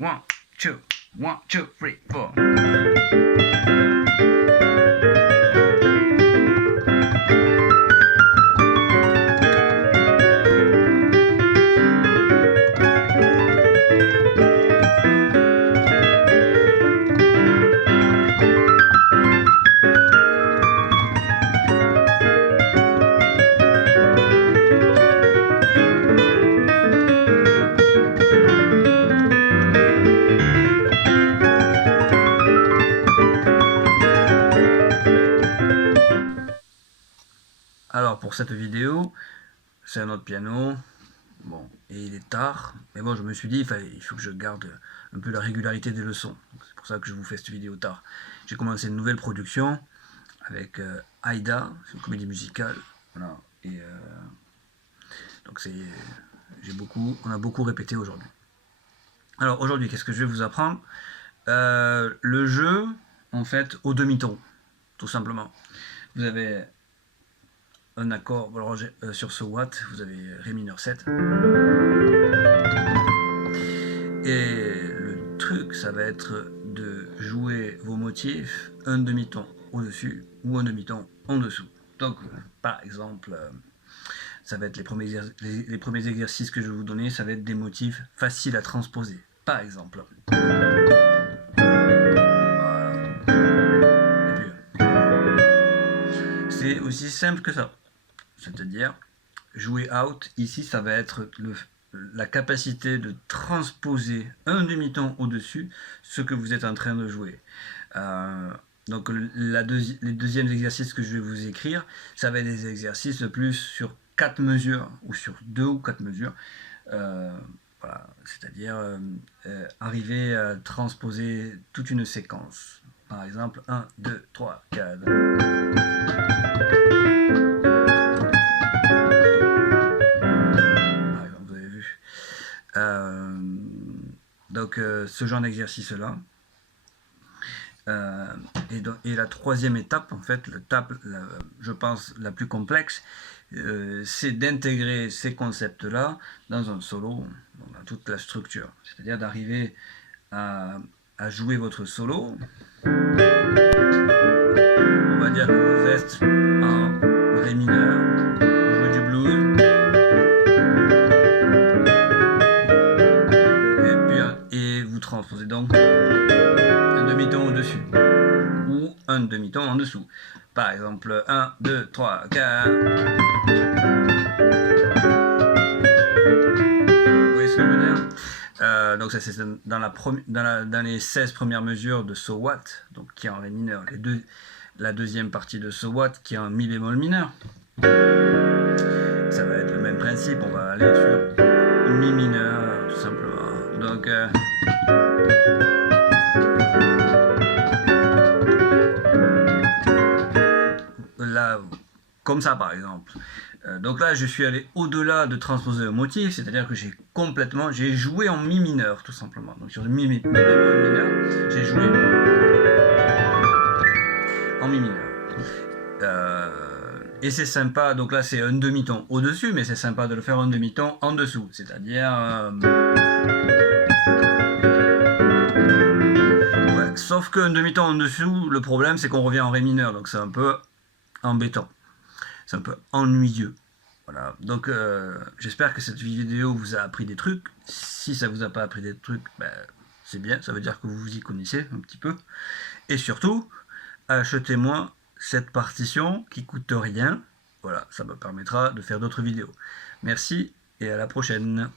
1, 2, 1, 2, 3, 4. Alors pour cette vidéo, c'est un autre piano, bon, et il est tard, mais bon je me suis dit il faut que je garde un peu la régularité des leçons, c'est pour ça que je vous fais cette vidéo tard. J'ai commencé une nouvelle production avec Aïda, c'est une comédie musicale, voilà, et donc on a beaucoup répété aujourd'hui. Alors aujourd'hui, qu'est-ce que je vais vous apprendre? Le jeu, en fait, au demi-ton, tout simplement. Vous avez un accord, alors, sur ce watt, vous avez Ré mineur 7. Et le truc, ça va être de jouer vos motifs un demi-ton au-dessus ou un demi-ton en dessous. Donc, par exemple, ça va être les premiers exercices que je vais vous donner, ça va être des motifs faciles à transposer. Par exemple. C'est aussi simple que ça. C'est-à-dire, jouer out, ici, ça va être la capacité de transposer un demi-ton au-dessus ce que vous êtes en train de jouer. Donc les deuxièmes exercices que je vais vous écrire, ça va être des exercices plus sur 4 mesures, ou sur 2 ou 4 mesures. Voilà, c'est-à-dire arriver à transposer toute une séquence. Par exemple, 1, 2, 3, 4. Donc ce genre d'exercice là. Et la troisième étape, en fait, je pense la plus complexe, c'est d'intégrer ces concepts là dans un solo, dans toute la structure, c'est-à-dire d'arriver à jouer votre solo. On va dire que vous êtes en Ré mineur, vous jouez du blues, et vous transposez donc un demi-ton au-dessus ou un demi-ton en dessous. Par exemple, 1, 2, 3, 4. Vous voyez ce que je veux dire? Donc ça c'est dans les 16 premières mesures de So What, donc qui est en Ré mineur. La deuxième partie de So What qui est en Mi bémol mineur. Ça va être le même principe, on va aller sur Mi mineur tout simplement. Donc là, comme ça par exemple. Donc là, je suis allé au-delà de transposer un motif, c'est-à-dire que j'ai joué en Mi mineur tout simplement. Donc sur le Mi bémol mineur, j'ai joué en Mi mineur. Et c'est sympa, donc là c'est un demi-ton au-dessus, mais c'est sympa de le faire un demi-ton en dessous, c'est-à-dire... ouais, sauf qu'un demi-ton en dessous, le problème c'est qu'on revient en Ré mineur, donc c'est un peu embêtant, c'est un peu ennuyeux. Voilà, donc j'espère que cette vidéo vous a appris des trucs. Si ça vous a pas appris des trucs, ben, c'est bien, ça veut dire que vous vous y connaissez un petit peu. Et surtout, achetez-moi cette partition qui coûte rien. Voilà, ça me permettra de faire d'autres vidéos. Merci et à la prochaine.